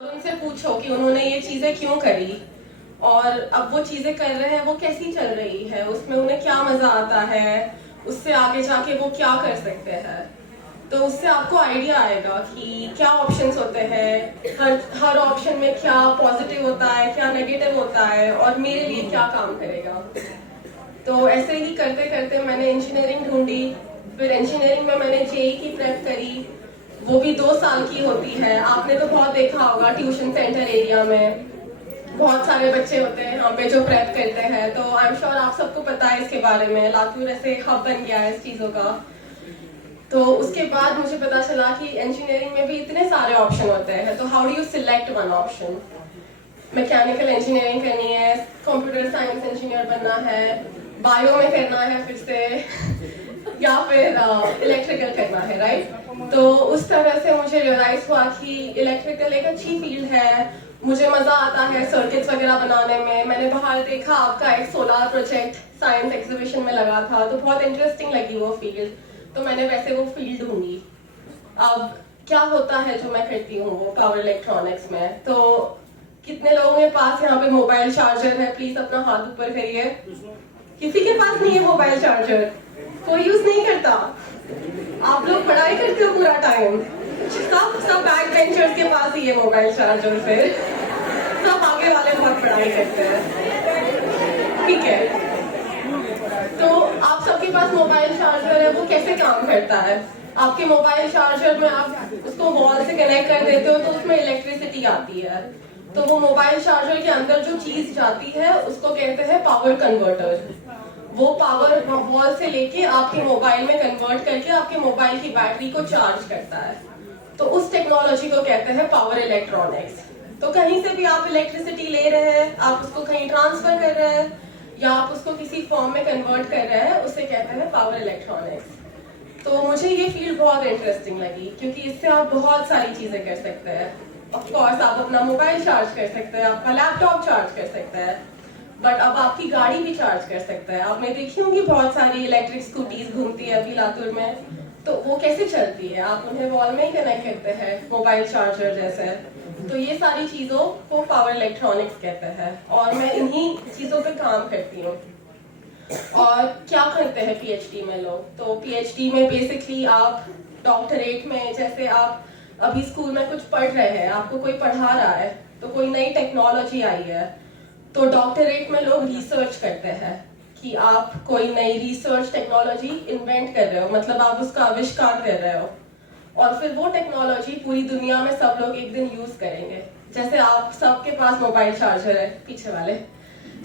उनसे पूछो कि उन्होंने ये चीजें क्यों करी और अब वो चीजें कर रहे हैं वो कैसी चल रही है, उसमें उन्हें क्या मजा आता है, उससे आगे जाके वो क्या कर सकते हैं। तो उससे आपको आइडिया आएगा कि क्या ऑप्शंस होते हैं, हर हर ऑप्शन में क्या पॉजिटिव होता है, क्या नेगेटिव होता है और मेरे लिए क्या काम करेगा। तो ऐसे ही करते करते मैंने इंजीनियरिंग ढूंढी। फिर इंजीनियरिंग में मैंने जेई की प्रेप करी, वो भी 2 साल की होती है। आपने तो बहुत देखा होगा ट्यूशन सेंटर एरिया में बहुत सारे बच्चे होते हैं यहाँ पे जो प्रेप करते हैं। तो आई एम श्योर आप सबको पता है इसके बारे में, लातूर ऐसे हब बन गया है इस चीज़ों का। तो उसके बाद मुझे पता चला कि इंजीनियरिंग में भी इतने सारे ऑप्शन होते हैं, तो how do you select one option. Mechanical engineering करनी है, कंप्यूटर साइंस इंजीनियर बनना है, बायो में करना है फिर से या फिर इलेक्ट्रिकल करना है, राइट। तो उस तरह से मुझे रियलाइज हुआ कि इलेक्ट्रिकल एक अच्छी फील्ड है, मुझे मजा आता है सर्किट्स वगैरह बनाने में। मैंने बाहर देखा आपका एक सोलार प्रोजेक्ट साइंस एग्जीबिशन में लगा था, तो बहुत इंटरेस्टिंग लगी वो फील्ड, तो मैंने वैसे वो फील्ड ढूंढी। अब क्या होता है जो मैं करती हूँ वो पावर इलेक्ट्रॉनिक्स में। तो कितने लोगों के पास यहाँ पे मोबाइल चार्जर है, प्लीज अपना हाथ ऊपर करिए। किसी के पास नहीं है मोबाइल चार्जर, कोई यूज नहीं करता। आप लोग पढ़ाई करते हो पूरा टाइम, सब बैक बेंचर्स के पास ही है मोबाइल चार्जर, फिर सब आगे वाले बहुत पढ़ाई करते हैं, ठीक है। तो आप सबके पास मोबाइल चार्जर है, वो कैसे काम करता है। आपके मोबाइल चार्जर में आप उसको वॉल से कनेक्ट कर देते हो तो उसमें इलेक्ट्रिसिटी आती है। तो वो मोबाइल चार्जर के अंदर जो चीज जाती है उसको कहते हैं पावर कन्वर्टर। वो पावर वॉल से लेके आपके मोबाइल में कन्वर्ट करके आपके मोबाइल की बैटरी को चार्ज करता है। तो उस टेक्नोलॉजी को कहते हैं पावर इलेक्ट्रॉनिक्स। तो कहीं से भी आप इलेक्ट्रिसिटी ले रहे हैं, आप उसको कहीं ट्रांसफर कर रहे हैं या आप उसको किसी फॉर्म में कन्वर्ट कर रहे हैं, उसे कहते हैं पावर इलेक्ट्रॉनिक्स। तो मुझे ये फील्ड बहुत इंटरेस्टिंग लगी क्योंकि इससे आप बहुत सारी चीजें कर सकते हैं। ऑफ कोर्स आप अपना मोबाइल चार्ज कर सकते हैं, आपका लैपटॉप चार्ज कर सकते हैं, बट अब आपकी गाड़ी भी चार्ज कर सकता है। आपने देखी होंगी बहुत सारी इलेक्ट्रिक स्कूटीज घूमती है अभी लातूर में, तो वो कैसे चलती है, आप उन्हें वॉल में ही कनेक्ट करते हैं मोबाइल चार्जर जैसे। तो ये सारी चीजों को पावर इलेक्ट्रॉनिक्स कहते हैं और मैं इन्हीं चीजों पे काम करती हूँ। और क्या करते हैं पीएचडी में लोग, तो पीएचडी में बेसिकली आप डॉक्टरेट में, जैसे आप अभी स्कूल में कुछ पढ़ रहे हैं, आपको कोई पढ़ा रहा है तो कोई नई टेक्नोलॉजी आई है, तो डॉक्टरेट में लोग रिसर्च करते हैं कि आप कोई नई रिसर्च टेक्नोलॉजी इन्वेंट कर रहे हो, मतलब आप उसका आविष्कार कर रहे हो और फिर वो टेक्नोलॉजी पूरी दुनिया में सब लोग एक दिन यूज करेंगे। जैसे आप सबके पास मोबाइल चार्जर है, पीछे वाले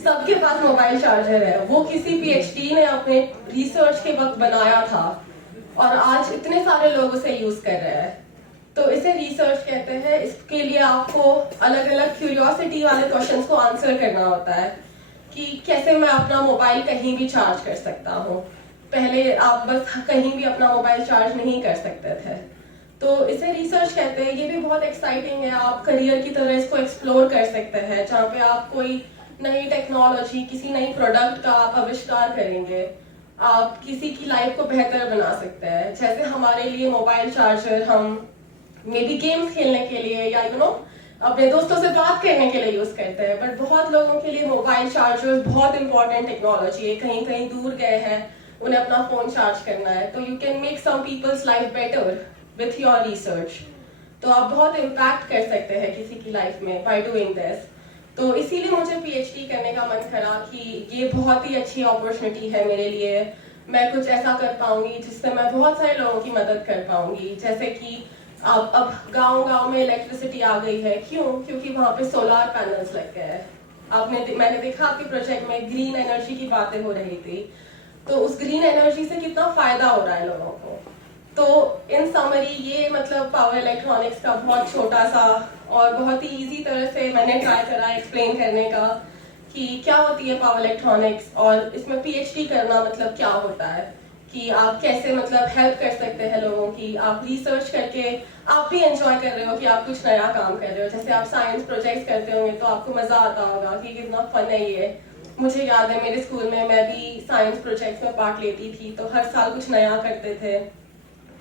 सबके पास मोबाइल चार्जर है, वो किसी पीएचडी ने अपने रिसर्च के वक्त बनाया था और आज इतने सारे लोग उसे यूज कर रहे हैं। तो इसे रिसर्च कहते हैं। इसके लिए आपको अलग अलग क्यूरियोसिटी वाले क्वेश्चंस को आंसर करना होता है कि कैसे मैं अपना मोबाइल कहीं भी चार्ज कर सकता हूँ। पहले आप बस कहीं भी अपना मोबाइल चार्ज नहीं कर सकते थे, तो इसे रिसर्च कहते हैं। ये भी बहुत एक्साइटिंग है, आप करियर की तरह इसको एक्सप्लोर कर सकते हैं, जहाँ पे आप कोई नई टेक्नोलॉजी, किसी नई प्रोडक्ट का आप आविष्कार करेंगे, आप किसी की लाइफ को बेहतर बना सकते हैं। जैसे हमारे लिए मोबाइल चार्जर हम मे बी गेम्स खेलने के लिए या अपने दोस्तों से बात करने के लिए यूज करते हैं, बट बहुत लोगों के लिए मोबाइल चार्जर बहुत इंपॉर्टेंट टेक्नोलॉजी है। कहीं कहीं दूर गए हैं, उन्हें अपना फोन चार्ज करना है, तो you can make some people's life better with your research. तो आप बहुत इम्पैक्ट कर सकते हैं किसी की लाइफ में बाय डूइंग दिस। तो इसीलिए मुझे पीएचडी करने का मन करा कि ये बहुत ही अच्छी अपॉर्चुनिटी है मेरे लिए, मैं कुछ ऐसा कर पाऊंगी जिससे मैं बहुत सारे लोगों की मदद कर पाऊंगी। जैसे कि अब गांव-गांव में इलेक्ट्रिसिटी आ गई है, क्यों? क्योंकि वहां पे सोलार पैनल्स लग गए हैं। मैंने देखा आपके प्रोजेक्ट में ग्रीन एनर्जी की बातें हो रही थी, तो उस ग्रीन एनर्जी से कितना फायदा हो रहा है लोगों को। तो इन समरी ये मतलब पावर इलेक्ट्रॉनिक्स का बहुत छोटा सा और बहुत ही इजी तरह से मैंने ट्राई करा एक्सप्लेन करने का कि क्या होती है पावर इलेक्ट्रॉनिक्स और इसमें पीएचडी करना मतलब क्या होता है, कि आप कैसे मतलब हेल्प कर सकते हैं लोगों की। आप रिसर्च करके आप भी एंजॉय कर रहे हो कि आप कुछ नया काम कर रहे हो। जैसे आप साइंस प्रोजेक्ट्स करते होंगे तो आपको मजा आता होगा कि कितना फन है ये। मुझे याद है मेरे स्कूल में मैं भी साइंस प्रोजेक्ट्स में पार्ट लेती थी, तो हर साल कुछ नया करते थे।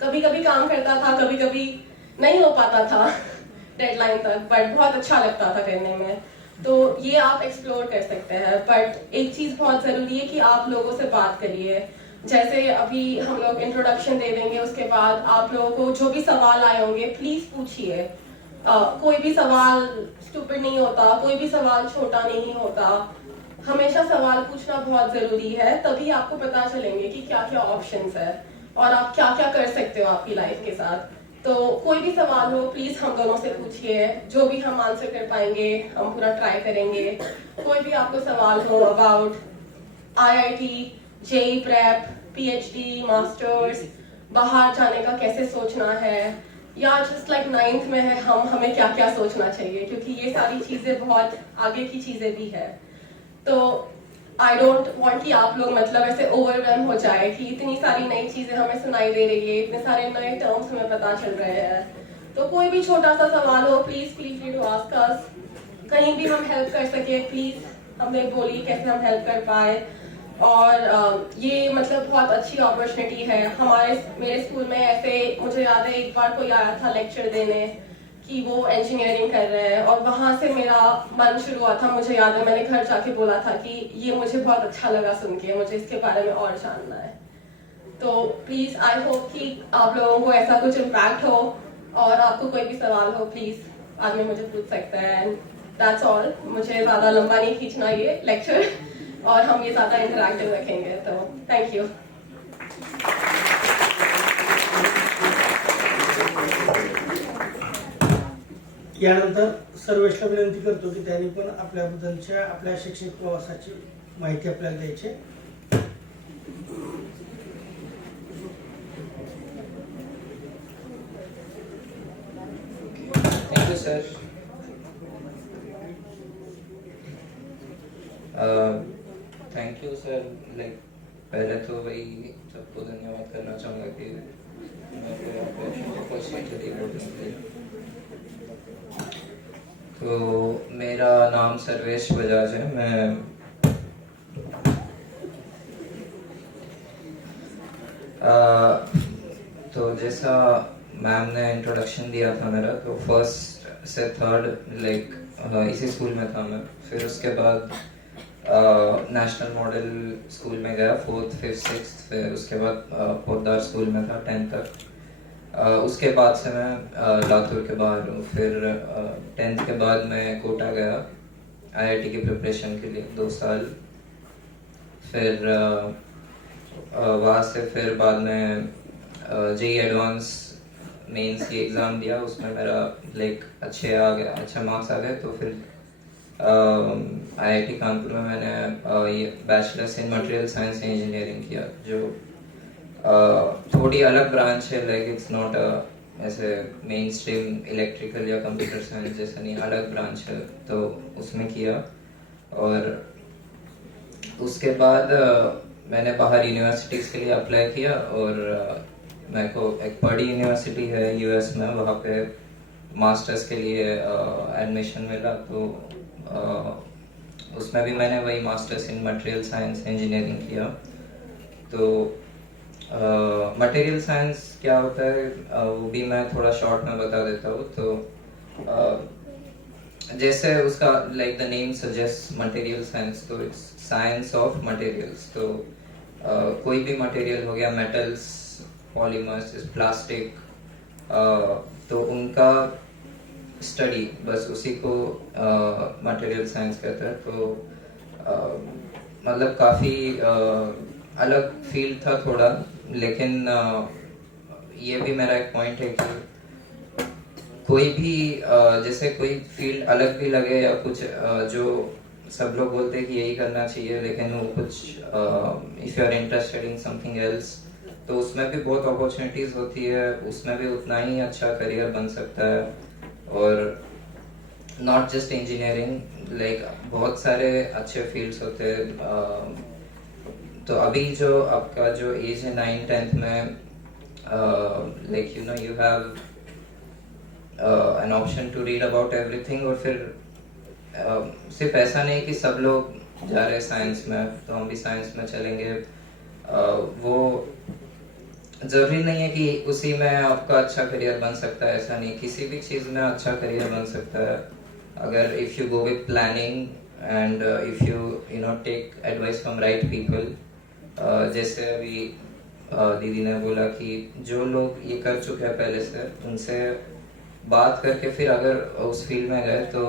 कभी कभी काम करता था, कभी कभी नहीं हो पाता था डेडलाइन तक, बट बहुत अच्छा लगता था करने में। तो ये आप एक्सप्लोर कर सकते हैं, बट एक चीज़ बहुत ज़रूरी है कि आप लोगों से बात करिए। जैसे अभी हम लोग इंट्रोडक्शन दे देंगे, उसके बाद आप लोगों को जो भी सवाल आए होंगे प्लीज़ पूछिए। कोई भी सवाल स्टूपिड नहीं होता, कोई भी सवाल छोटा नहीं होता। हमेशा सवाल पूछना बहुत ज़रूरी है, तभी आपको पता चलेंगे कि क्या क्या ऑप्शंस है और आप क्या क्या कर सकते हो आपकी लाइफ के साथ। तो कोई भी सवाल हो प्लीज हम दोनों से पूछिए, जो भी हम आंसर कर पाएंगे हम पूरा ट्राई करेंगे। कोई भी आपको सवाल हो about IIT, JEE prep, PhD, masters, बाहर जाने का कैसे सोचना है, या जस्ट लाइक 9th में है हमें क्या क्या सोचना चाहिए, क्योंकि ये सारी चीजें बहुत आगे की चीजें भी है। तो आई डोंट वांट कि आप लोग मतलब ऐसे ओवरवेलम हो जाए कि इतनी सारी नई चीजें हमें सुनाई दे रही है, इतने सारे नए टर्म्स हमें पता चल रहे हैं। तो कोई भी छोटा सा सवाल हो please feel free to ask us. कहीं भी हम हेल्प कर सके प्लीज हमें बोलिए कैसे हम हेल्प कर पाए। और ये मतलब बहुत अच्छी अपॉर्चुनिटी है। मेरे स्कूल में ऐसे मुझे याद है एक बार कोई आया था लेक्चर देने कि वो इंजीनियरिंग कर रहे हैं, और वहां से मेरा मन शुरू हुआ था। मुझे याद है मैंने घर जाके बोला था कि ये मुझे बहुत अच्छा लगा सुन के, मुझे इसके बारे में और जानना है। तो प्लीज आई होप कि आप लोगों को ऐसा कुछ इम्पैक्ट हो, और आपको कोई भी सवाल हो प्लीज बाद में मुझे पूछ सकते हैं। And that's all. मुझे ज्यादा लंबा नहीं खींचना ये लेक्चर, और हम ये ज्यादा इंटरैक्टिव रखेंगे। तो थैंक यू। यानंतर सर्वेशला विनंती करतो की त्यांनी पण आपल्याबद्दलच्या आपल्या शैक्षणिक प्रवासाची माहिती आपल्याला द्यायची। Thank you sir. Thank you sir. Like पहले तो वही सबको धन्यवाद करना चाहूँगा कि मेरे को यहाँ पे अपॉर्चुनिटी दी बोलने के लिए। तो मेरा नाम सर्वेश बजाज है। मैं तो जैसा मैम ने इंट्रोडक्शन दिया था मेरा, तो फर्स्ट से थर्ड लाइक इसी स्कूल में था मैं। फिर उसके बाद नेशनल मॉडल स्कूल में गया 4th 5th 6th। फिर उसके बाद पोद्दार स्कूल में था 10th तक। उसके बाद से मैं लातूर के बाहर हूँ। फिर 10th के बाद मैं कोटा गया आईआईटी की प्रिपरेशन के लिए 2 साल। फिर वहाँ से फिर बाद में जेई एडवांस मेंस की एग्ज़ाम दिया। उसमें मेरा लाइक अच्छे मार्क्स आ गए। तो फिर आईआईटी कानपुर में मैंने ये bachelors in material science and engineering किया, जो थोड़ी अलग ब्रांच है। लाइक इट्स नॉट ऐसे मेन स्ट्रीम इलेक्ट्रिकल या कंप्यूटर साइंस जैसा नहीं, अलग ब्रांच है। तो उसमें किया, और उसके बाद मैंने बाहर यूनिवर्सिटीज़ के लिए अप्लाई किया, और मेरे को एक बड़ी यूनिवर्सिटी है यूएस में, वहाँ पे मास्टर्स के लिए एडमिशन मिला। तो उसमें भी मैंने वही masters in material science engineering किया। तो मटेरियल साइंस क्या होता है वो भी मैं थोड़ा शॉर्ट में बता देता हूँ। तो जैसे उसका like the name suggest material science, तो इट्स साइंस ऑफ मटेरियल्स। तो कोई भी मटेरियल हो गया, मेटल्स, पॉलीमर्स, प्लास्टिक, तो उनका स्टडी, बस उसी को मटेरियल साइंस कहते हैं। तो मतलब काफ़ी अलग फील्ड था थोड़ा, लेकिन ये भी मेरा एक पॉइंट है कि कोई भी जैसे कोई फील्ड अलग भी लगे या कुछ जो सब लोग बोलते हैं कि यही करना चाहिए, लेकिन वो कुछ if you are interested in something else, तो उसमें भी बहुत अपॉर्चुनिटीज़ होती है, उसमें भी उतना ही अच्छा करियर बन सकता है। और नॉट जस्ट इंजीनियरिंग, लाइक बहुत सारे अच्छे फील्ड्स होते हैं। तो अभी जो आपका जो एज है 9th-10th में, like you know you have an option to read about everything. और फिर सिर्फ ऐसा नहीं कि सब लोग जा रहे हैं साइंस में तो हम भी साइंस में चलेंगे। वो जरूरी नहीं है कि उसी में आपका अच्छा करियर बन सकता है, ऐसा नहीं, किसी भी चीज में अच्छा करियर बन सकता है अगर if you go with planning and if you know take advice from right people. जैसे अभी दीदी ने बोला कि जो लोग ये कर चुके हैं पहले से, उनसे बात करके फिर अगर उस फील्ड में गए तो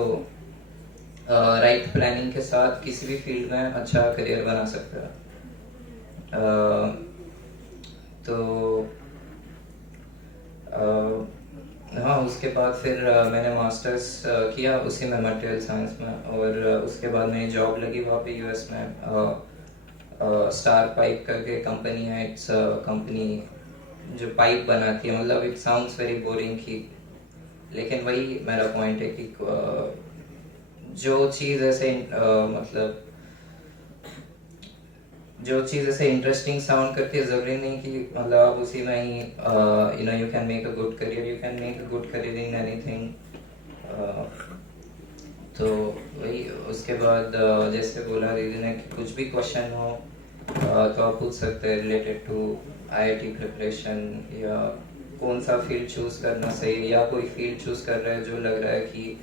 राइट प्लानिंग के साथ किसी भी फील्ड में अच्छा करियर बना सकते हैं। तो हाँ, उसके बाद फिर मैंने मास्टर्स किया उसी में मटेरियल साइंस में, और उसके बाद मेरी जॉब लगी वहाँ पे यूएस में। स्टार पाइप करके कंपनी है, इट्स कंपनी जो पाइप बनाती है। मतलब इट साउंड्स वेरी बोरिंग की, लेकिन वही मेरा पॉइंट है कि जो चीज़ ऐसे मतलब जो चीज़ ऐसे इंटरेस्टिंग साउंड करती है, ज़रूरी नहीं कि मतलब आप उसी में ही you can make a good career, you can make a good career in anything. तो वही उसके बाद जैसे बोला दीदी ने कि कुछ भी क्वेश्चन हो तो आप पूछ सकते हैं रिलेटेड टू आईआईटी प्रिपरेशन, या कौन सा फील्ड चूज करना सही है, या कोई फील्ड चूज कर रहे हैं जो लग रहा है कि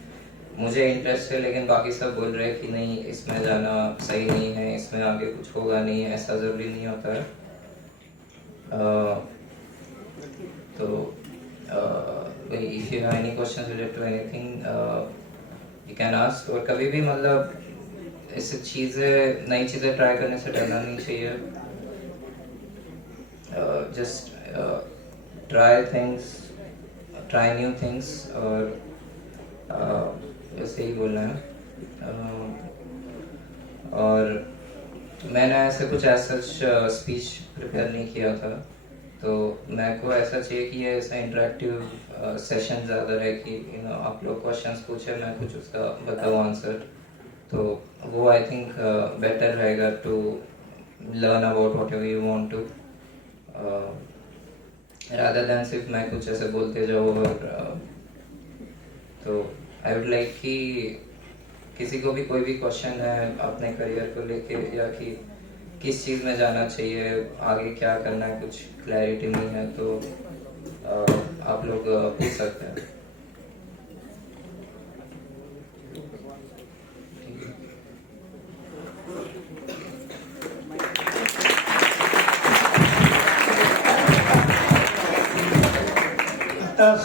मुझे इंटरेस्ट है लेकिन बाकी सब बोल रहे हैं कि नहीं इसमें जाना सही नहीं है, इसमें आगे कुछ होगा नहीं, ऐसा ज़रूरी नहीं होता है। तो if you have any question related to anything you can ask. और कभी भी मतलब ऐसे चीज़ें, नई चीज़ें ट्राई करने से डरना नहीं चाहिए। Just try things, try new things, और ऐसे ही बोलना है। और मैंने ऐसे कुछ ऐसा स्पीच प्रिपेयर नहीं किया था, तो मेरे को ऐसा चाहिए कि ये ऐसा इंटरेक्टिव सेशन ज़्यादा रहे कि आप लोग क्वेश्चंस पूछे, मैं कुछ उसका बताऊँ आंसर, तो वो आई थिंक बेटर रहेगा to learn about whatever you want to, rather than सिर्फ मैं कुछ ऐसे बोलते जाऊँ। और तो आई वुड लाइक कि किसी को भी कोई भी क्वेश्चन है अपने करियर को लेके, या कि किस चीज़ में जाना चाहिए, आगे क्या करना है, कुछ क्लैरिटी नहीं है, तो आप लोग पूछ सकते हैं। आता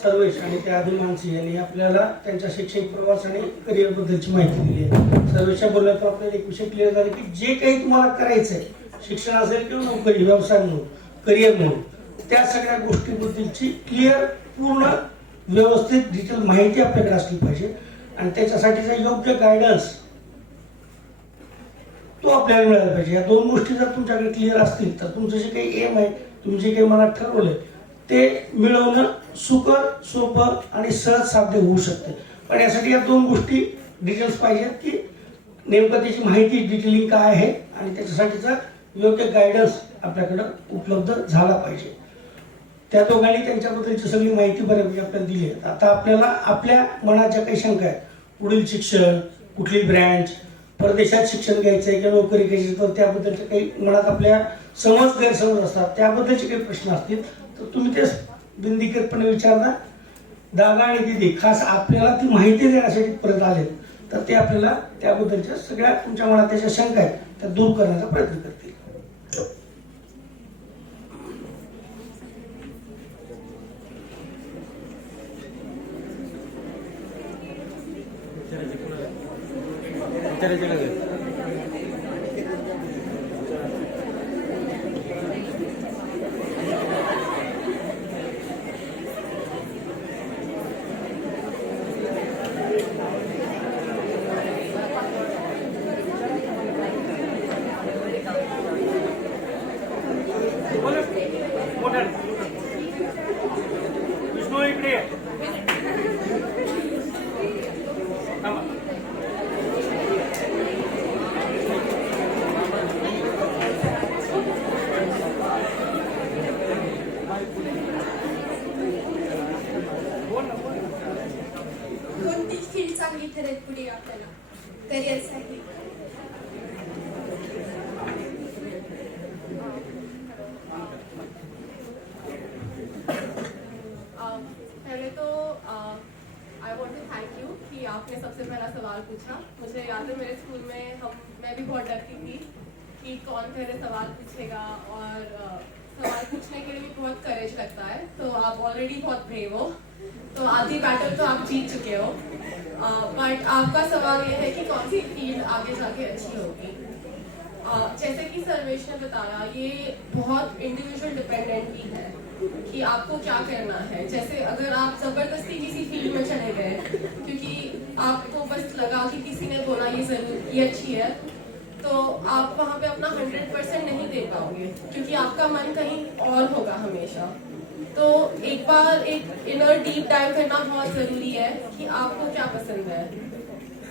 सर्वेश आणि त्या आधी मानसी यांनी आपल्याला त्यांच्या शैक्षणिक प्रवास आणि करिअर बद्दलची माहिती दिली आहे। सर्वेशच्या बोलण्यातून आपल्याला एक विषय क्लिअर झाला की जे काही तुम्हाला करायचंय, शिक्षण असेल किंवा नोकरी, व्यवसाय म्हणून, करिअर म्हणून, त्या सगळ्या गोष्टीबद्दलची क्लिअर, पूर्ण, व्यवस्थित डिटेल माहिती आपल्याकडे असली पाहिजे, आणि त्याच्यासाठीचा योग्य गायडन्स तो आपल्याला मिळाला पाहिजे। या दोन गोष्टी जर तुमच्याकडे क्लिअर असतील तर तुमचं जे काही एम आहे, तुम्ही जे काही मनात ठरवलंय ते मिळवणं सुकर, सोपं आणि सहज साध्य होऊ शकते। पण यासाठी या दोन गोष्टी डिटेल्स पाहिजेत की नेमकं त्याची माहिती, डिटेलिंग काय आहे, आणि त्याच्यासाठीचा योग्य गायडन्स आपल्याकडे उपलब्ध झाला पाहिजे। त्या दोघांनी त्यांच्याबद्दलची सगळी माहिती बऱ्यापैकी आपल्याला दिली आहे। आता आपल्याला आपल्या मनात ज्या काही शंका आहेत, पुढील शिक्षण, कुठली ब्रँच, परदेशात शिक्षण घ्यायचंय किंवा नोकरी घ्यायची, तर त्याबद्दलचे काही मनात आपल्या समज, गैरसमज असतात, त्याबद्दलचे काही प्रश्न असतील तर तुम्ही ते बिनदिक्कतपणे विचारता। दादा आणि दीदी खास आपल्याला ती माहिती देण्यासाठी परत आले, तर ते आपल्याला त्याबद्दलच्या सगळ्या तुमच्या मनात ज्या शंका आहेत त्या दूर करण्याचा प्रयत्न करतील। विष्णू इकडे कोणती फील्ड चांगली ठरेल पुढे आपल्याला करिअरसाठी? आपने सबसे पहला सवाल पूछा। मुझे याद है मेरे स्कूल में मैं भी बहुत डरती थी कि कौन पहले सवाल पूछेगा, और सवाल पूछने के लिए भी बहुत करेज लगता है। तो आप ऑलरेडी बहुत ब्रेव हो, तो आधी बैटल तो आप जीत चुके हो। बट आपका सवाल ये है कि कौन सी फील्ड आगे जाके अच्छी होगी। जैसे कि सर्वेश ने बताया, ये बहुत इंडिविजुअल डिपेंडेंट भी है कि आपको क्या करना है। जैसे अगर आप जबरदस्ती किसी फील्ड में चले गए क्योंकि आपको बस लगा कि किसी ने बोला ये अच्छी है, तो आप वहाँ पे अपना 100% नहीं दे पाओगे क्योंकि आपका मन कहीं और होगा हमेशा। तो एक बार एक इनर डीप डाइव करना बहुत जरूरी है कि आपको क्या पसंद है।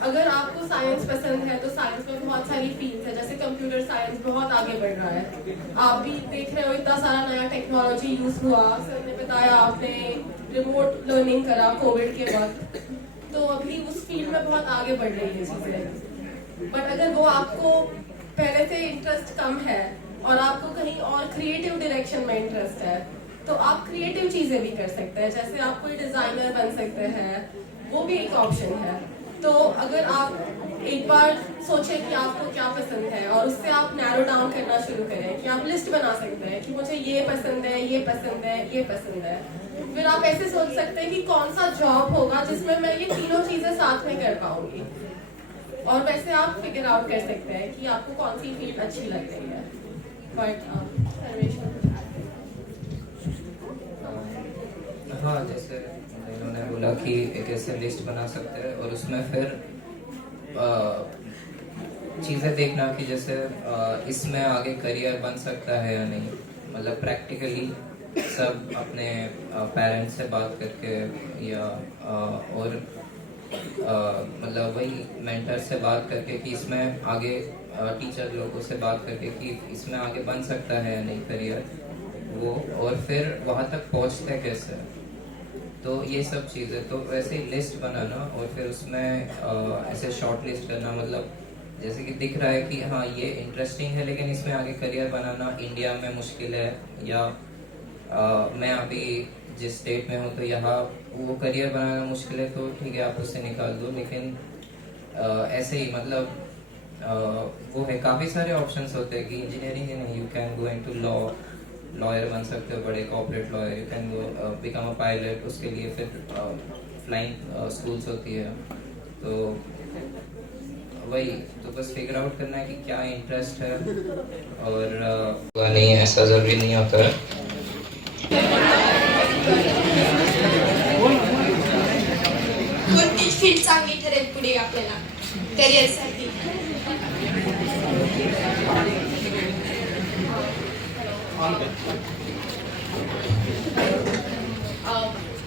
अगर आपको साइंस पसंद है तो साइंस में बहुत सारी फील्ड्स है, जैसे कंप्यूटर साइंस बहुत आगे बढ़ रहा है। आप भी देख रहे हो इतना सारा नया टेक्नोलॉजी यूज हुआ। सर ने बताया आपने रिमोट लर्निंग करा कोविड के वक्त, तो अभी उस फील्ड में बहुत आगे बढ़ रही है चीजें। बट अगर वो आपको पहले से इंटरेस्ट कम है और आपको कहीं और क्रिएटिव डायरेक्शन में इंटरेस्ट है, तो आप क्रिएटिव चीजें भी कर सकते हैं। जैसे आप कोई डिजाइनर बन सकते हैं, वो भी एक ऑप्शन है। तो अगर आप एक बार सोचें कि आपको क्या पसंद है और उससे आप नैरो डाउन करना शुरू करें कि आप लिस्ट बना सकते हैं कि मुझे ये पसंद है, ये पसंद है, ये पसंद है। फिर आप ऐसे सोच सकते हैं कि कौन सा जॉब होगा जिसमें मैं ये तीनों चीजें साथ में कर पाऊंगी, और वैसे आप फिगर आउट कर सकते हैं कि आपको कौन सी फील्ड अच्छी लग रही है। बट हाँ, जैसे इन्होंने बोला कि एक ऐसे लिस्ट बना सकते हैं और उसमें फिर चीज़ें देखना कि जैसे इसमें आगे करियर बन सकता है या नहीं। मतलब प्रैक्टिकली सब अपने पेरेंट्स से बात करके या और मतलब वही मेंटर से बात करके कि इसमें आगे टीचर लोगों से बात करके कि इसमें आगे बन सकता है या नहीं करियर वो, और फिर वहाँ तक पहुँचते कैसे। तो ये सब चीज़ें तो वैसे ही लिस्ट बनाना और फिर उसमें ऐसे शॉर्ट लिस्ट करना। मतलब जैसे कि दिख रहा है कि हाँ ये इंटरेस्टिंग है लेकिन इसमें आगे करियर बनाना इंडिया में मुश्किल है, या मैं अभी जिस स्टेट में हूँ तो यहाँ वो करियर बनाना मुश्किल है, तो ठीक है आप उससे निकाल दो। लेकिन ऐसे ही मतलब वो है, काफ़ी सारे ऑप्शंस होते हैं कि इंजीनियरिंग है नहीं, you can go into lawyer बन सकते हो, बड़े corporate lawyer, you can go become a pilot. उसके लिए फिर फ्लाइंग स्कूल्स होती है। तो वही तो बस फिगर आउट करना है कि क्या इंटरेस्ट है, और नहीं ऐसा जरूरी नहीं होता है। कोणती फील्ड चांगली ठरेल पुढे आपल्याला करिअरसाठी?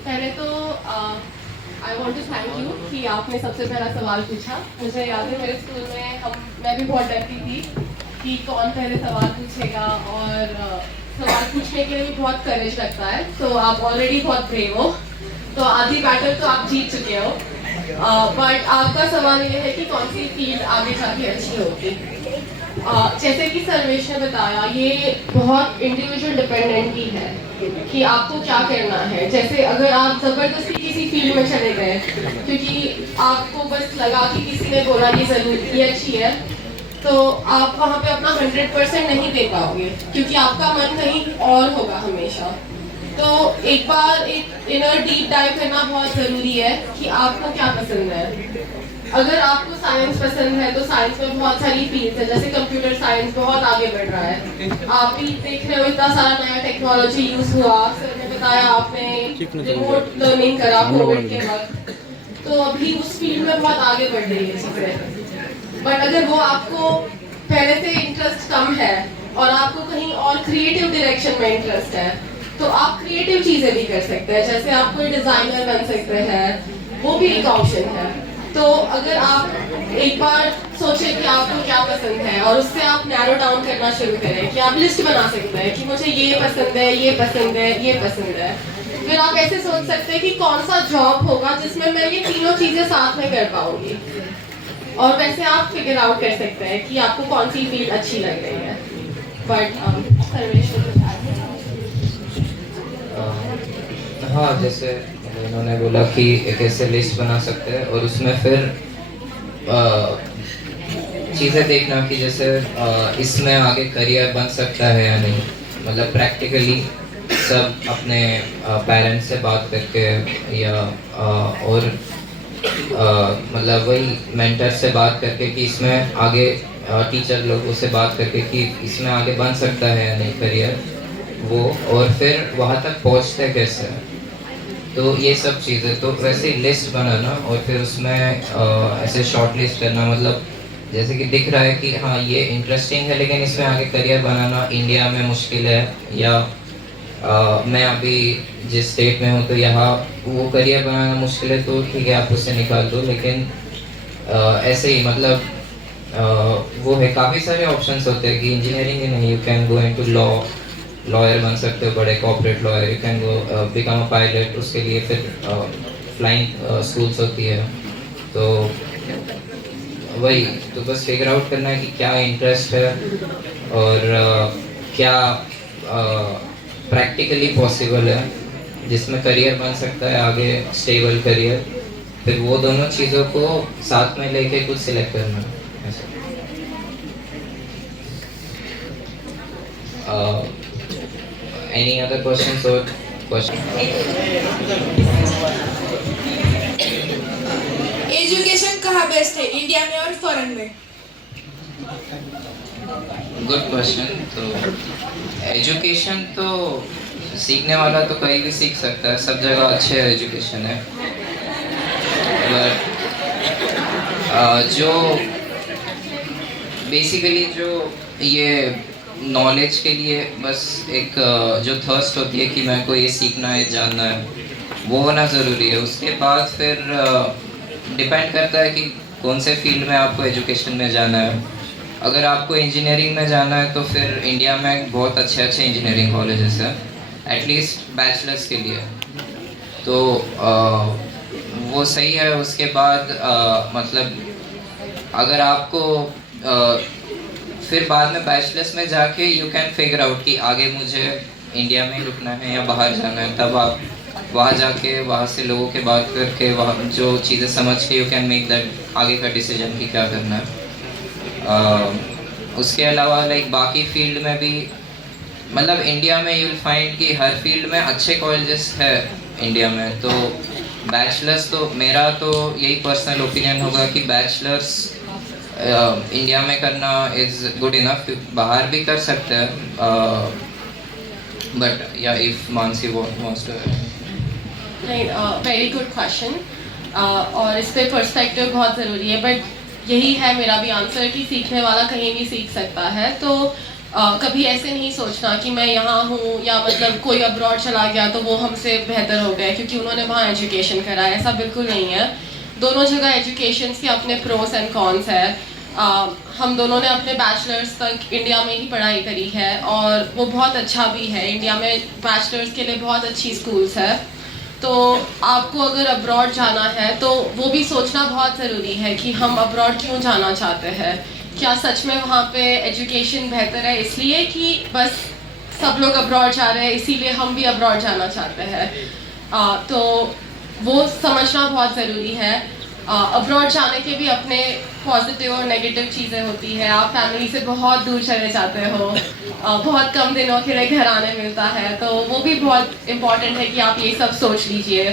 पहले तो I want to thank you कि आपने सबसे पहला सवाल पूछा। मुझे याद है मेरे स्कूल में मैं भी बहुत डरती थी कि कौन पहले सवाल पूछेगा, और सवाल पूछने के लिए भी बहुत करेज लगता है। तो आप ऑलरेडी बहुत ब्रेव हो, तो आधी बैटल तो आप जीत चुके हो। बट आपका सवाल ये है कि कौन सी फील्ड आगे जाके अच्छी होगी। जैसे कि सर्वेश ने बताया, ये बहुत इंडिविजुअल डिपेंडेंट भी है कि आपको क्या करना है। जैसे अगर आप जबरदस्ती किसी फील्ड में चले गए क्योंकि आपको बस लगा कि किसी ने बोला ये अच्छी है, तो आप वहाँ पे अपना 100% नहीं दे पाओगे क्योंकि आपका मन कहीं और होगा हमेशा। तो एक बार एक इनर डीप डाइव करना बहुत जरूरी है कि आपको क्या पसंद है। अगर आपको साइंस पसंद है तो साइंस में बहुत सारी फील्ड्स है, जैसे कंप्यूटर साइंस बहुत आगे बढ़ रहा है। आप भी देख रहे हो इतना सारा नया टेक्नोलॉजी यूज हुआ। सर ने बताया आपने रिमोट लर्निंग करा कोविड के वक्त, तो अभी उस फील्ड में बहुत आगे बढ़ रही है चीजें। बट अगर वो आपको पहले से इंटरेस्ट कम है और आपको कहीं और क्रिएटिव डायरेक्शन में इंटरेस्ट है, तो आप क्रिएटिव चीजें भी कर सकते हैं। जैसे आप कोई डिजाइनर बन सकते हैं, वो भी एक ऑप्शन है। तो अगर आप एक बार सोचें कि आपको क्या पसंद है और उससे आप नैरो डाउन करना शुरू करें कि आप लिस्ट बना सकते हैं कि मुझे ये पसंद है, ये पसंद है, ये पसंद है। फिर आप ऐसे सोच सकते हैं कि कौन सा जॉब होगा जिसमें मैं ये तीनों चीजें साथ में कर पाऊंगी, और वैसे आप फिगर आउट कर सकते हैं कि आपको कौन सी फील्ड अच्छी लग रही है। बट हाँ, जैसे इन्होंने बोला कि एक ऐसे लिस्ट बना सकते हैं और उसमें फिर चीज़ें देखना कि जैसे इसमें आगे करियर बन सकता है या नहीं, मतलब प्रैक्टिकली सब अपने पेरेंट्स से बात करके या और मतलब वही मेंटर से बात करके कि इसमें आगे टीचर लोगों से बात करके कि इसमें आगे बन सकता है या नहीं करियर वो, और फिर वहाँ तक पहुँचते कैसे, तो ये सब चीज़ें। तो वैसे लिस्ट बनाना और फिर उसमें ऐसे शॉर्ट लिस्ट करना, मतलब जैसे कि दिख रहा है कि हाँ ये इंटरेस्टिंग है लेकिन इसमें आगे करियर बनाना इंडिया में मुश्किल है, या मैं अभी जिस स्टेट में हूँ तो यहाँ वो करियर बनाना मुश्किल है, तो ठीक है आप उससे निकाल दो। लेकिन ऐसे ही मतलब वो है, काफ़ी सारे ऑप्शंस होते हैं कि इंजीनियरिंग ही नहीं, you can go into lawyer बन सकते हो, बड़े corporate lawyer, you can go become a pilot, उसके लिए फिर फ्लाइंग स्कूल्स होती है। तो वही, तो बस फिगर आउट करना है कि क्या इंटरेस्ट है और क्या प्रैक्टिकली पॉसिबल है जिसमें करियर बन सकता है आगे, स्टेबल करियर, फिर वो दोनों चीज़ों को साथ में लेके कुछ सिलेक्ट करना ऐसा। Any other questions or questions? Education कहाँ बेस्ट है, इंडिया में और फॉरेन में? Good question. तो एजुकेशन तो सीखने वाला तो कहीं भी सीख सकता है, सब जगह अच्छे एजुकेशन है, बट जो बेसिकली जो ये नॉलेज के लिए बस एक जो थर्स्ट होती है कि मेरे को ये सीखना है, जानना है, वो होना ज़रूरी है। उसके बाद फिर डिपेंड करता है कि कौन से फील्ड में आपको एजुकेशन में जाना है। अगर आपको इंजीनियरिंग में जाना है तो फिर इंडिया में बहुत अच्छे अच्छे इंजीनियरिंग कॉलेजेस हैं, एटलीस्ट बैचलर्स के लिए, तो वो सही है। उसके बाद मतलब अगर आपको फिर बाद में बैचलर्स में जाके यू कैन फिगर आउट कि आगे मुझे इंडिया में रुकना है या बाहर जाना है, तब आप वहाँ जाके वहाँ से लोगों के बात करके वहाँ जो चीज़ें समझ के यू कैन मेक दैट आगे का डिसीजन कि क्या करना है। उसके अलावा लाइक बाकी फील्ड में भी, मतलब इंडिया में यू विल फाइंड कि हर फील्ड में अच्छे कॉलेजेस है इंडिया में, तो बैचलर्स तो मेरा तो यही पर्सनल ओपिनियन होगा कि बैचलर्स इंडिया में करना इज़ गुड इनफ, बाहर भी कर सकते हैं, बट या if Mansi wants to. Very good question, और इस पे पर्सपेक्टिव बहुत ज़रूरी है, बट यही है मेरा भी आंसर कि सीखने वाला कहीं भी सीख सकता है। तो कभी ऐसे नहीं सोचना कि मैं यहाँ हूँ या मतलब कोई अब्रॉड चला गया तो वो हमसे बेहतर हो गया क्योंकि उन्होंने वहाँ एजुकेशन करा है, ऐसा बिल्कुल नहीं है। दोनों जगह एजुकेशन के अपने प्रोस एंड कॉन्स है। हम दोनों ने अपने बैचलर्स तक इंडिया में ही पढ़ाई करी है और वो बहुत अच्छा भी है। इंडिया में बैचलर्स के लिए बहुत अच्छी स्कूल्स है, तो आपको अगर अब्रॉड जाना है तो वो भी सोचना बहुत ज़रूरी है कि हम अब्रॉड क्यों जाना चाहते हैं। क्या सच में वहाँ पे एजुकेशन बेहतर है इसलिए कि बस सब लोग अब्रॉड जा रहे हैं इसीलिए हम भी अब्रॉड जाना चाहते हैं? तो वो समझना बहुत ज़रूरी है। अब्रॉड जाने के भी अपने पॉजिटिव और नेगेटिव चीज़ें होती है। आप फैमिली से बहुत दूर चले जाते हो, बहुत कम दिनों के लिए घर आने मिलता है, तो वो भी बहुत इम्पॉर्टेंट है कि आप ये सब सोच लीजिए।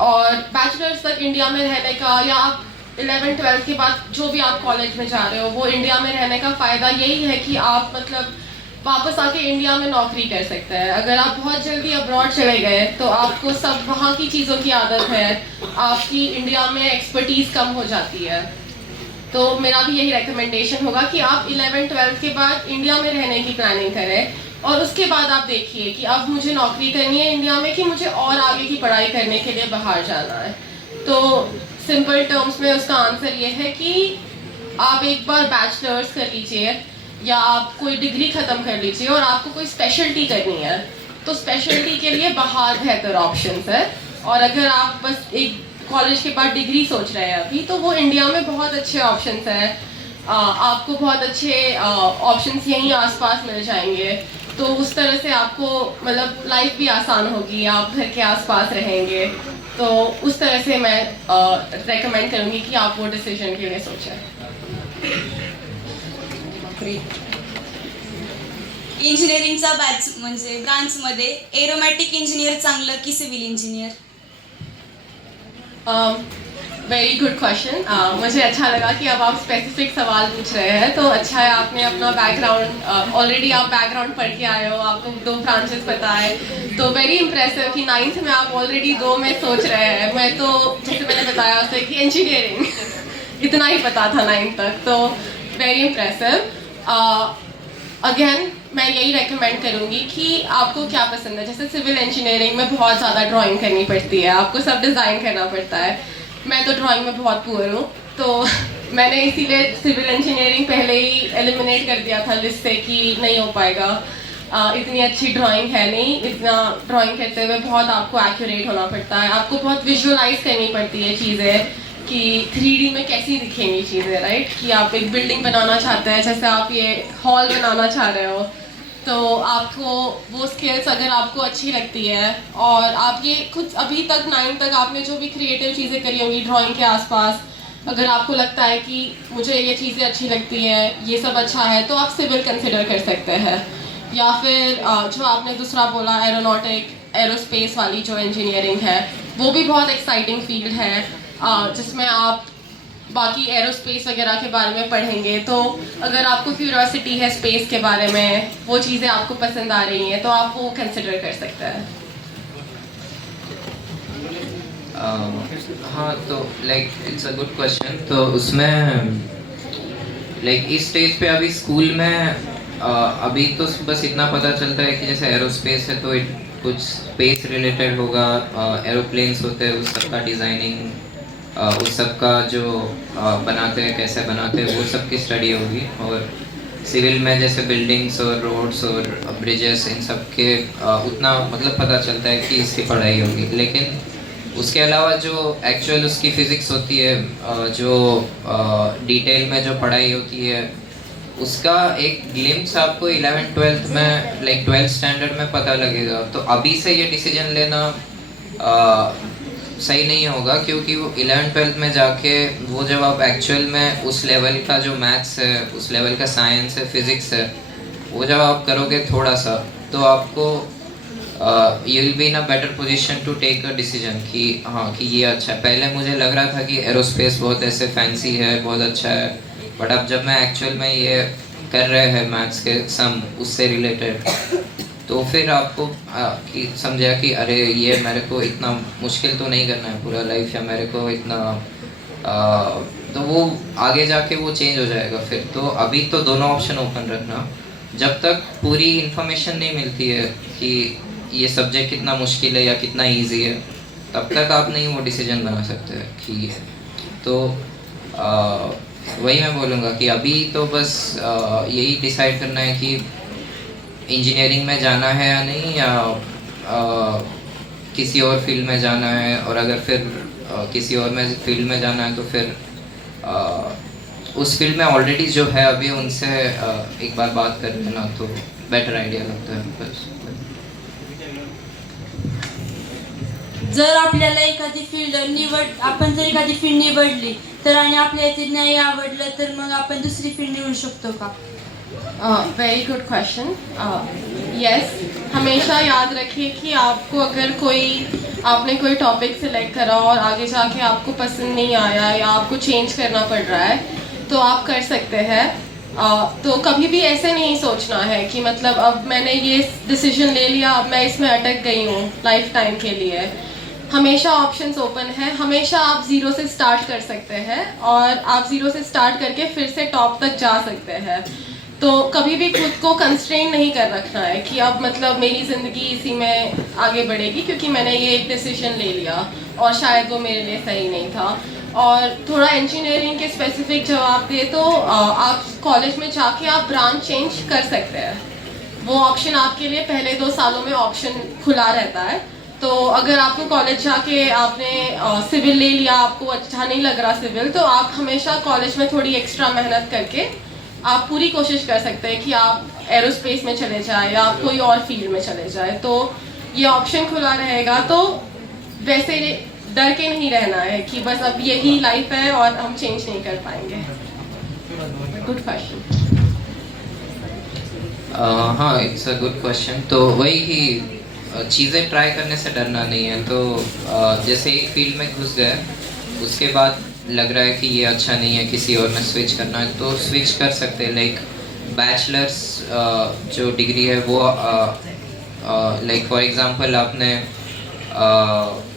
और बैचलर्स तक इंडिया में रहने का या आप 11-12 के बाद जो भी आप कॉलेज में जा रहे हो वो इंडिया में रहने का फ़ायदा यही है कि आप मतलब वापस आके इंडिया में नौकरी कर सकते हैं। अगर आप बहुत जल्दी अब्रॉड चले गए तो आपको सब वहाँ की चीज़ों की आदत है, आपकी इंडिया में एक्सपर्टीज़ कम हो जाती है। तो मेरा भी यही रिकमेंडेशन होगा कि आप 11-12 के बाद इंडिया में रहने की प्लानिंग करें और उसके बाद आप देखिए कि अब मुझे नौकरी करनी है इंडिया में कि मुझे और आगे की पढ़ाई करने के लिए बाहर जाना है। तो सिंपल टर्म्स में उसका आंसर ये है कि आप एक बार बैचलर्स कर लीजिए या आप कोई डिग्री ख़त्म कर लीजिए और आपको कोई स्पेशलिटी करनी है तो स्पेशलिटी के लिए बाहर बेहतर ऑप्शंस है। और अगर आप बस एक कॉलेज के बाद डिग्री सोच रहे हैं अभी तो वो इंडिया में बहुत अच्छे ऑप्शंस हैं। आपको बहुत अच्छे ऑप्शंस यहीं आसपास मिल जाएंगे। तो उस तरह से आपको मतलब लाइफ भी आसान होगी, आप घर के आसपास रहेंगे। तो उस तरह से मैं रेकमेंड करूँगी कि आप वो डिसीजन के लिए सोचें। इंजिनिअरिंगचा बॅच म्हणजे ब्रांचमध्ये एरोमॅटिक इंजिनियर चांगलं की civil engineer? Very good question. मुझे अच्छा लगा कि अब आप स्पेसिफिक सवाल पूछ रहे हैं, तो अच्छा है आपने अपना बैकग्राउंड ऑलरेडी आप बैकग्राउंड पढ़ के आए हो, आपको 2 ब्रांचेस पता है, तो वेरी इंप्रेसिव कि 9th में आप ऑलरेडी 2 में सोच रहे हैं। मैं तो जैसे मैंने बताया उससे कि इंजीनियरिंग इतना ही पता था 9th तक, तो वेरी इंप्रेसिव। अगेन मैं यही रेकमेंड करूँगी कि आपको क्या पसंद है। जैसे सिविल इंजीनियरिंग में बहुत ज़्यादा ड्राइंग करनी पड़ती है, आपको सब डिज़ाइन करना पड़ता है। मैं तो ड्राइंग में बहुत पुअर हूँ, तो मैंने इसीलिए सिविल इंजीनियरिंग पहले ही एलिमिनेट कर दिया था लिस्ट से कि नहीं हो पाएगा, इतनी अच्छी ड्राइंग है नहीं। इतना ड्राइंग करते हुए बहुत आपको एक्यूरेट होना पड़ता है, आपको बहुत विजुअलाइज करनी पड़ती है चीज़ें कि 3D में कैसी दिखेंगी चीज़ें, राइट। कि आप एक बिल्डिंग बनाना चाहते हैं, जैसे आप ये हॉल बनाना चाह रहे हो, तो आपको वो स्किल्स अगर आपको अच्छी लगती है और आप ये खुद अभी तक 9th तक आपने जो भी क्रिएटिव चीज़ें करी होंगी ड्राइंग के आसपास, अगर आपको लगता है कि मुझे ये चीज़ें अच्छी लगती हैं, ये सब अच्छा है, तो आप सिविल कंसिडर कर सकते हैं। या फिर जो आपने दूसरा बोला एरोनॉटिक एरोस्पेस वाली जो इंजीनियरिंग है, वो भी बहुत एक्साइटिंग फील्ड है, जिसमें आप बाकी एरोस्पेस वगैरह के बारे में पढ़ेंगे। तो अगर आपको क्यूरियोसिटी है स्पेस के बारे में, वो चीज़ें आपको पसंद आ रही हैं, तो आप वो कंसिडर कर सकते हैं। हाँ, तो like it's a good question. तो उसमें लाइक इस स्टेज पे अभी स्कूल में अभी तो बस इतना पता चलता है कि जैसे एरोस्पेस है तो कुछ स्पेस रिलेटेड होगा, एरोप्लेन्स होते हैं उस सब का डिज़ाइनिंग, उस सब का जो बनाते हैं कैसे बनाते हैं वो सब की स्टडी होगी। और सिविल में जैसे बिल्डिंग्स और रोड्स और ब्रिजेस इन सब के उतना मतलब पता चलता है कि इसकी पढ़ाई होगी। लेकिन उसके अलावा जो एक्चुअल उसकी फ़िज़िक्स होती है, जो डिटेल में जो पढ़ाई होती है, उसका एक ग्लिम्स आपको 11th 12th में लाइक 12th स्टैंडर्ड में पता लगेगा। तो अभी से ये डिसीजन लेना सही नहीं होगा, क्योंकि वो 11th 12th में जाके वो जब आप एक्चुअल में उस लेवल का जो मैथ्स है, उस लेवल का साइंस है, फिज़िक्स है, वो जब आप करोगे थोड़ा सा, तो आपको you will be in a better position to take a decision कि हाँ कि ये अच्छा है। पहले मुझे लग रहा था कि एरोस्पेस बहुत ऐसे फैंसी है, बहुत अच्छा है, बट अब जब मैं एक्चुअल में ये कर रहे हैं मैथ्स के सम उससे रिलेटेड, तो फिर आपको कि समझा कि अरे ये मेरे को इतना मुश्किल तो नहीं करना है पूरा लाइफ, या मेरे को इतना तो वो आगे जाके वो चेंज हो जाएगा फिर। तो अभी तो दोनों ऑप्शन ओपन रखना, जब तक पूरी इन्फॉर्मेशन नहीं मिलती है कि ये सब्जेक्ट कितना मुश्किल है या कितना ईजी है, तब तक आप नहीं वो डिसीजन बना सकते कि तो वही मैं बोलूँगा कि अभी तो बस यही डिसाइड करना है कि इंजीनियरिंग में जाना है या नहीं, या किसी और फील्ड में जाना है। और अगर फिर किसी और में फील्ड में जाना है तो फिर उस फील्ड में ऑलरेडी जो है अभी उनसे एक बार बात कर लेना तो बेटर आइडिया लगता है बस। जर आपल्याला एखादी फील्ड आपण जर एखादी फील्ड निवडली तर आणि आपल्याला ते नाही आवडलं तर मग आपण दुसरी फील्ड निवडू शकतो का? Very good question. यस, हमेशा याद रखिए कि आपको अगर आपने कोई टॉपिक सिलेक्ट करा और आगे जाके आपको पसंद नहीं आया या आपको चेंज करना पड़ रहा है, तो आप कर सकते हैं। तो कभी भी ऐसे नहीं सोचना है कि मतलब अब मैंने ये डिसीजन ले लिया, अब मैं इसमें अटक गई हूँ लाइफ टाइम के लिए। हमेशा ऑप्शंस ओपन है, हमेशा आप ज़ीरो से स्टार्ट कर सकते हैं और आप ज़ीरो से स्टार्ट करके फिर से टॉप तक जा सकते हैं। तो कभी भी खुद को कंस्ट्रेन नहीं कर रखना है कि अब मतलब मेरी ज़िंदगी इसी में आगे बढ़ेगी क्योंकि मैंने ये एक डिसीजन ले लिया और शायद वो मेरे लिए सही नहीं था। और थोड़ा इंजीनियरिंग के स्पेसिफिक जवाब दे तो आप कॉलेज में जाके आप ब्रांच चेंज कर सकते हैं, वो ऑप्शन आपके लिए पहले 2 सालों में ऑप्शन खुला रहता है। तो अगर आपको कॉलेज जाके आपने सिविल ले लिया, आपको अच्छा नहीं लग रहा सिविल, तो आप हमेशा कॉलेज में थोड़ी एक्स्ट्रा मेहनत करके आप पूरी कोशिश कर सकते हैं कि आप एरोस्पेस में चले जाए या आप कोई और फील्ड में चले जाए, तो ये ऑप्शन खुला रहेगा। तो वैसे डर के नहीं रहना है कि बस अब यही लाइफ है और हम चेंज नहीं कर पाएंगे। Good question. हाँ, इट्स अ गुड क्वेश्चन। तो वही कि चीज़ें ट्राई करने से डरना नहीं है। तो जैसे एक फील्ड में घुस गए, उसके बाद लग रहा है कि ये अच्छा नहीं है, किसी और में स्विच करना है, तो स्विच कर सकते हैं। लाइक बैचलर्स जो डिग्री है वो लाइक फॉर एग्जांपल आपने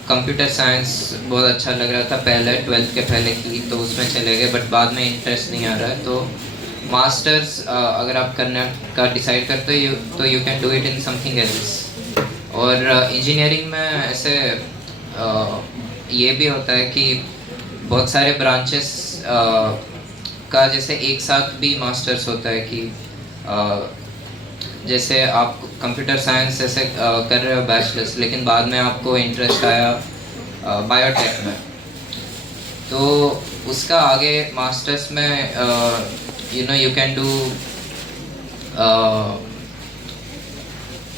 कंप्यूटर साइंस बहुत अच्छा लग रहा था पहले 12th के पहले की, तो उसमें चले गए, बट बाद में इंटरेस्ट नहीं आ रहा है। तो मास्टर्स अगर आप करने का डिसाइड करते हो तो you can do it in something else. और इंजीनियरिंग में ऐसे ये भी होता है कि बहुत सारे ब्रांचेस का जैसे एक साथ भी मास्टर्स होता है कि जैसे आप कंप्यूटर साइंस ऐसे कर रहे हो बैचलर्स, लेकिन बाद में आपको इंटरेस्ट आया बायोटेक में, तो उसका आगे मास्टर्स में यू कैन डू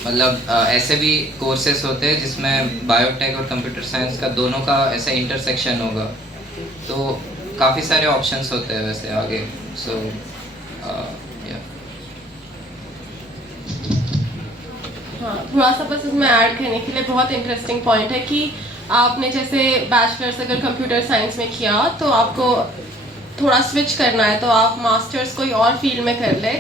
मतलब ऐसे भी कोर्सेस होते हैं जिसमें बायोटेक और कंप्यूटर साइंस का दोनों का ऐसा इंटरसेक्शन होगा। तो काफ़ी सारे ऑप्शंस होते हैं वैसे आगे। सो हाँ, थोड़ा सा बस उसमें ऐड करने के लिए बहुत इंटरेस्टिंग पॉइंट है कि आपने जैसे बैचलर्स अगर कंप्यूटर साइंस में किया तो आपको थोड़ा स्विच करना है, तो आप मास्टर्स कोई और फील्ड में कर ले,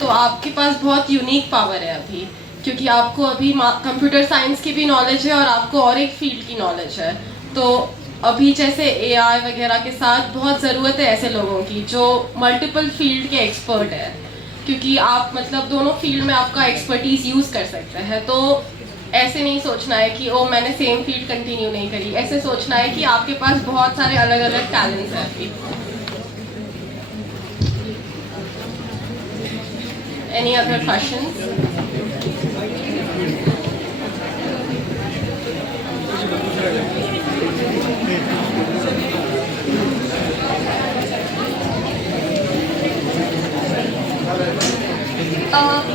तो आपके पास बहुत यूनिक पावर है अभी, क्योंकि आपको अभी कंप्यूटर साइंस की भी नॉलेज है और आपको और एक फील्ड की नॉलेज है। तो अभी जैसे AI वगैरह के साथ बहुत ज़रूरत है ऐसे लोगों की जो मल्टीपल फील्ड के एक्सपर्ट है, क्योंकि आप मतलब दोनों फील्ड में आपका एक्सपर्टीज यूज़ कर सकते हैं। तो ऐसे नहीं सोचना है कि ओ मैंने सेम फील्ड कंटिन्यू नहीं करी, ऐसे सोचना है कि आपके पास बहुत सारे अलग अलग टैलेंट्स हैं अभी। Any other questions?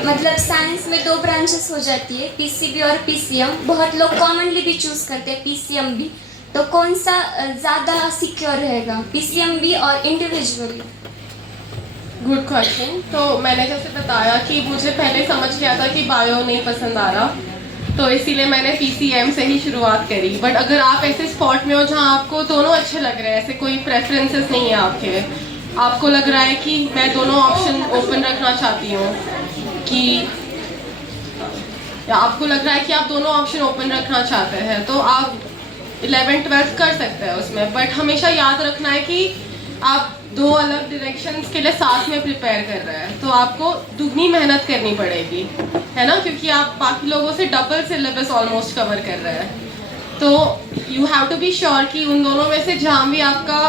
मतलब साइंस में 2 ब्रांचेस हो जाती है, PCB और PCM। बहुत लोग कॉमनली भी चूज करते हैं PCM भी, तो कौन सा ज़्यादा सिक्योर रहेगा, PCM भी और इंडिविजुअली? Good question. तो मैंने जैसे बताया कि मुझे पहले समझ गया था कि बायो नहीं पसंद आ रहा, तो इसीलिए मैंने PCM से ही शुरुआत करी। बट अगर आप ऐसे स्पॉट में हो जहाँ आपको दोनों अच्छे लग रहे हैं, ऐसे कोई प्रेफरेंसेस नहीं है आपके, आपको लग रहा है कि मैं दोनों ऑप्शन ओपन रखना चाहती हूँ, कि या आपको लग रहा है कि आप दोनों ऑप्शन ओपन रखना चाहते हैं, तो आप 11th 12th कर सकते हैं उसमें। बट हमेशा याद रखना है कि आप 2 अलग डायरेक्शंस के लिए साथ में प्रिपेयर कर रहे हैं, तो आपको दुगनी मेहनत करनी पड़ेगी, है ना, क्योंकि आप बाकी लोगों से डबल सिलेबस ऑलमोस्ट कवर कर रहे हैं। तो you have to be sure कि उन दोनों में से जहाँ भी आपका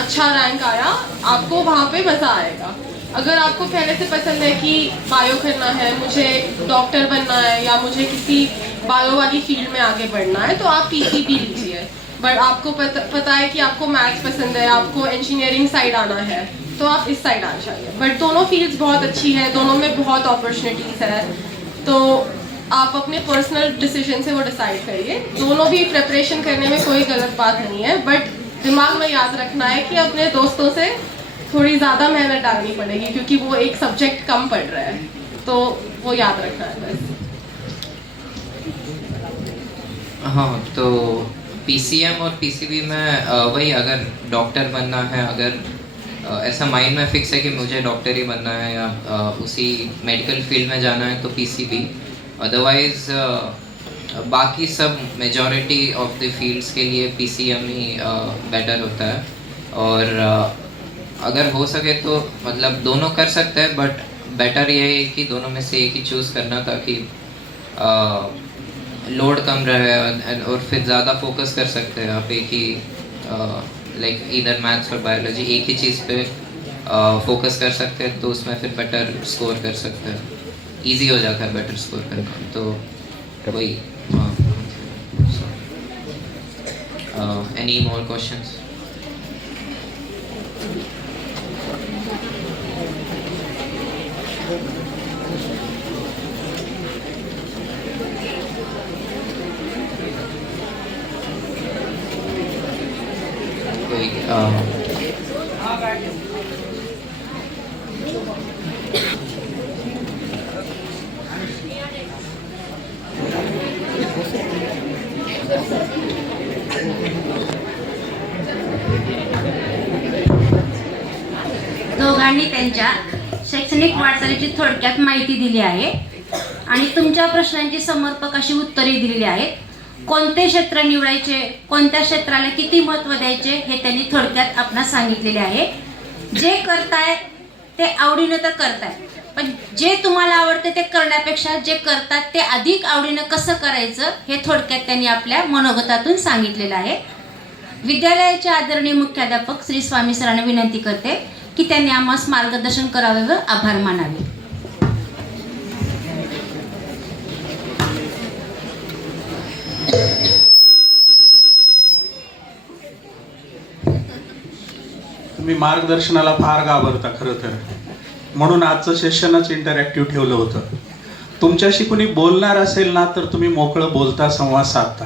अच्छा रैंक आया, आपको वहाँ पे मज़ा आएगा। अगर आपको पहले से पसंद है कि बायो करना है, मुझे डॉक्टर बनना है या मुझे किसी बायो वाली फील्ड में आगे बढ़ना है, तो आप PCB लीजिए। बट आपको पता है कि आपको मैथ्स पसंद है, आपको इंजीनियरिंग साइड आना है, तो आप इस साइड आ जाइए। बट दोनों फील्ड्स बहुत अच्छी है, दोनों में बहुत अपॉर्चुनिटीज़ है, तो आप अपने पर्सनल डिसीजन से वो डिसाइड करिए। दोनों भी प्रिपरेशन करने में कोई गलत बात नहीं है, बट दिमाग में याद रखना है कि अपने दोस्तों से थोड़ी ज़्यादा मेहनत डालनी पड़ेगी, क्योंकि वो एक सब्जेक्ट कम पढ़ रहा है, तो वो याद रखना है बस। हाँ, तो PCM और PCB में वही, अगर डॉक्टर बनना है, अगर ऐसा माइंड में फिक्स है कि मुझे डॉक्टर ही बनना है या उसी मेडिकल फील्ड में जाना है, तो PCB। अदरवाइज बाकी सब मेजॉरिटी ऑफ द फील्ड्स के लिए PCM ही बेटर होता है। और अगर हो सके तो मतलब दोनों कर सकते हैं, बट बेटर ये है कि दोनों में से एक ही चूज़ करना, ताकि लोड कम रहे और फिर ज़्यादा फोकस कर सकते हैं आप एक ही लाइक इधर मैथ्स और बायोलॉजी एक ही चीज़ पे फोकस कर सकते हैं, तो उसमें फिर बेटर स्कोर कर सकते हैं, इजी हो जाता है बेटर स्कोर करना। तो वही। Any more questions? कोई दोघांनी त्यांच्या शैक्षणिक वाटचालीची थोडक्यात माहिती दिली आहे आणि तुमच्या प्रश्नांची समर्पक अशी उत्तरे दिलेली आहेत. कोणते क्षेत्र निवडायचे, कोणत्या क्षेत्राला किती महत्त्व द्यायचे हे त्यांनी थोडक्यात आपणास सांगितलेले आहे. जे करताय ते आवडीनं तर करताय, पण जे तुम्हाला आवडते ते करण्यापेक्षा जे करतात ते अधिक आवडीनं कसं करायचं हे थोडक्यात त्यांनी आपल्या मनोगतातून सांगितलेलं आहे. विद्यालयाचे आदरणीय मुख्याध्यापक श्री स्वामी सरांना विनंती करते की त्यांनी आम्हास मार्गदर्शन करावे व आभार मानावे. तुम्ही मार्गदर्शनाला फार घाबरता खरं तर, म्हणून आजचं सेशनच इंटरॅक्टिव्ह ठेवलं होतं. तुमच्याशी कुणी बोलणार असेल ना तर तुम्ही मोकळं बोलता, संवाद साधता.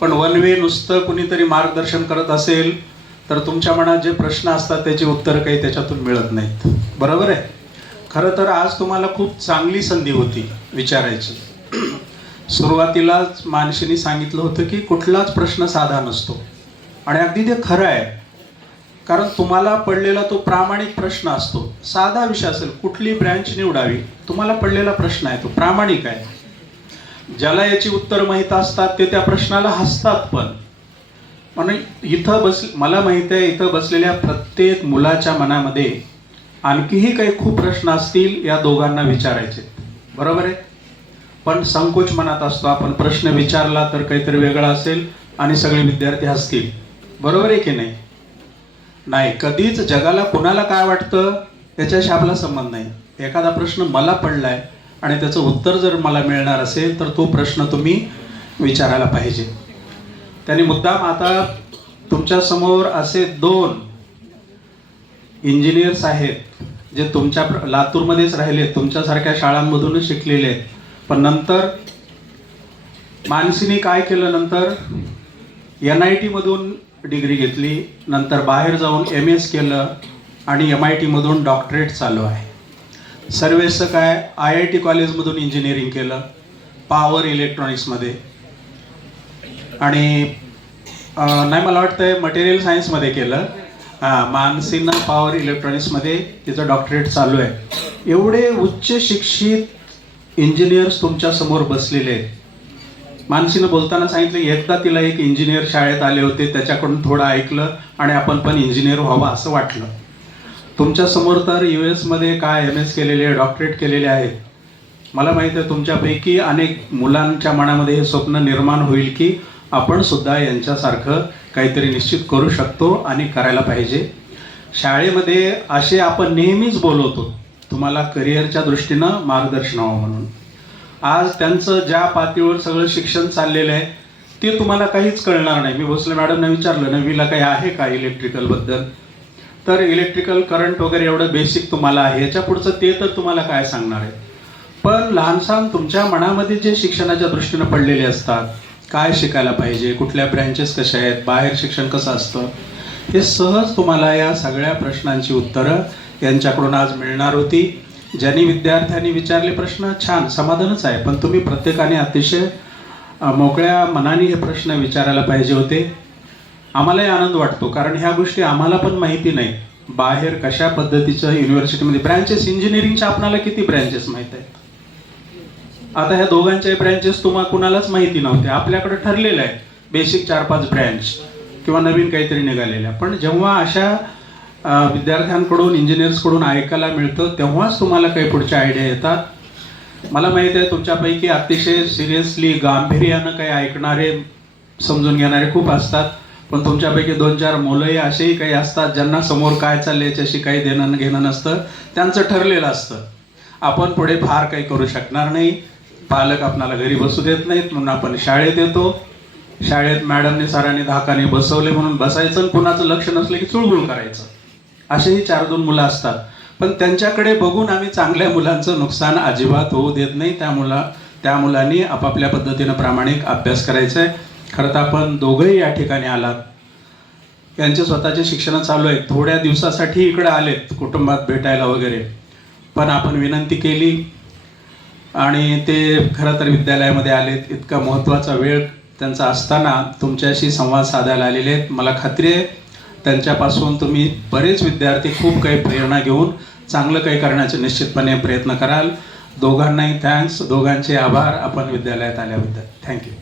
पण वन वे नुसतं कुणीतरी मार्गदर्शन करत असेल तर तुमच्या मनात जे प्रश्न असतात त्याची उत्तरं काही त्याच्यातून मिळत नाहीत. बरोबर आहे. खरं तर आज तुम्हाला खूप चांगली संधी होती विचारायची. सुरुवातीलाच मानशीने सांगितलं होतं की कुठलाच प्रश्न साधा नसतो, आणि अगदी ते खरं आहे. कारण तुम्हाला पडलेला तो प्रामाणिक प्रश्न असतो. साधा विषय असेल, कुठली ब्रँच निवडावी, तुम्हाला पडलेला प्रश्न आहे तो प्रामाणिक आहे. ज्याला याची उत्तर माहीत असतात ते त्या प्रश्नाला हसतात. पण म्हणून मला माहित आहे इथं बसलेल्या प्रत्येक मुलाच्या मनामध्ये आणखीही काही खूप प्रश्न असतील या दोघांना विचारायचे. बरोबर आहे. पण संकोच मनात असतो, आपण प्रश्न विचारला तर काहीतरी वेगळा असेल आणि सगळे विद्यार्थी हसतील. बरोबर आहे की नाही? नाही, कधीच जगाला कुणाला काय वाटतं त्याच्याशी आपला संबंध नाही. एखादा प्रश्न मला पडलाय आणि त्याचं उत्तर जर मला मिळणार असेल तर तो प्रश्न तुम्ही विचारायला पाहिजे. त्यांनी मुद्दाम आता तुमच्या समोर असे 2 इंजिनियर्स आहेत जे तुमच्या लातूरमध्येच राहिले, तुमच्यासारख्या शाळांमधूनच शिकलेले आहेत. पण नंतर मानसीने काय केलं, नंतर NIT मधून डिग्री घेतली, नंतर बाहेर जाऊन MS केलं आणि MIT मधून डॉक्टरेट चालू आहे. सर्वेसचं काय IIT कॉलेजमधून इंजिनिअरिंग केलं, पॉवर इलेक्ट्रॉनिक्समध्ये, आणि नाही मला वाटतं मटेरियल सायन्समध्ये केलं. मानसीनं पॉवर इलेक्ट्रॉनिक्समध्ये तिचं डॉक्टरेट चालू आहे. एवढे उच्च शिक्षित इंजिनियर्स तुमच्या समोर बसलेले आहेत. मानसीनं बोलताना सांगितलं एकदा तिला एक इंजिनियर शाळेत आले होते, त्याच्याकडून थोडं ऐकलं आणि आपण पण इंजिनियर व्हावं असं वाटलं. तुमच्या समोर तर US मध्ये काय MS केलेले, डॉक्टरेट केलेले आहेत. मला माहिती आहे तुमच्यापैकी अनेक मुलांच्या मनामध्ये हे स्वप्न निर्माण होईल की आपण सुद्धा यांच्यासारखं काहीतरी निश्चित करू शकतो आणि करायला पाहिजे. शाळेमध्ये असे आपण नेहमीच बोलवतो तुम्हाला करिअरच्या दृष्टीनं मार्गदर्शन व्हावं म्हणून. आज त्यांचं ज्या पातळीवर सगळं शिक्षण चाललेलं आहे ते तुम्हाला काहीच कळणार नाही. मी भोसले मॅडमने विचारलं 9वीला काही आहे का इलेक्ट्रिकलबद्दल, तर इलेक्ट्रिकल करंट वगैरे एवढं बेसिक तुम्हाला आहे, याच्या पुढचं ते तर तुम्हाला काय सांगणार आहे. पण लहानसहान तुमच्या मनामध्ये जे शिक्षणाच्या दृष्टीनं पडलेले असतात, काय शिकायला पाहिजे, कुठल्या ब्रँचेस कशा आहेत, बाहेर शिक्षण कसं असतं, हे सहज तुम्हाला या सगळ्या प्रश्नांची उत्तरं यांच्याकडून आज मिळणार होती. ज्यांनी विद्यार्थ्यांनी विचारले प्रश्न छान, समाधानच आहे. पण तुम्ही प्रत्येकाने अतिशय मोकळ्या मनाने हे प्रश्न विचारायला पाहिजे होते. आम्हालाही आनंद वाटतो कारण ह्या गोष्टी आम्हाला पण माहिती नाही. बाहेर कशा पद्धतीचं युनिव्हर्सिटीमध्ये ब्रँचेस, इंजिनिअरिंगच्या आपणाला किती ब्रँचेस माहीत आहेत. आता ह्या दोघांच्या ब्रँचेस तुम्हाला कुणालाच माहिती नव्हते. आपल्याकडे ठरलेलं आहे बेसिक 4-5 ब्रँच किंवा नवीन काहीतरी निघालेल्या. पण जेव्हा अशा विद्यार्थ्यांकडून, इंजिनियर्सकडून ऐकायला मिळतं तेव्हाच तुम्हाला काही पुढच्या आयडिया येतात. मला माहिती आहे तुमच्यापैकी अतिशय सिरियसली गांभीर्यानं काही ऐकणारे, समजून घेणारे खूप असतात. पण तुमच्यापैकी 2-4 मुलंही असेही काही असतात ज्यांना समोर काय चाललंय याच्याशी काही देणं घेणं नसतं. त्यांचं ठरलेलं असतं आपण पुढे फार काही करू शकणार नाही, पालक आपणाला घरी बसू देत नाहीत म्हणून आपण शाळेत येतो. शाळेत मॅडमने सरांनी धाकाने बसवले म्हणून बसायचं, कुणाचं लक्ष नसलं की चुळबुळ करायचं. असेही 4-2 मुलं असतात. पण पण त्यांच्याकडे बघून आम्ही चांगल्या मुलांचं नुकसान अजिबात होऊ देत नाही. त्या मुलांनी आपापल्या पद्धतीनं प्रामाणिक अभ्यास करायचा आहे. खरं तर आपण दोघंही या ठिकाणी आलात, यांचे स्वतःचे शिक्षण चालू आहे, थोड्या दिवसासाठी इकडे आलेत कुटुंबात भेटायला वगैरे, पण आपण विनंती केली आणि ते खरं तर विद्यालयामध्ये आलेत. इतका महत्त्वाचा वेळ त्यांचा असताना तुमच्याशी संवाद साधायला आलेले आहेत. मला खात्री आहे त्यांच्यापासून तुम्ही बरेच विद्यार्थी खूप काही प्रेरणा घेऊन चांगलं काही करण्याचे निश्चितपणे प्रयत्न कराल. दोघांनाही थँक्स, दोघांचे आभार आपण विद्यालयात आल्याबद्दल. थँक्यू.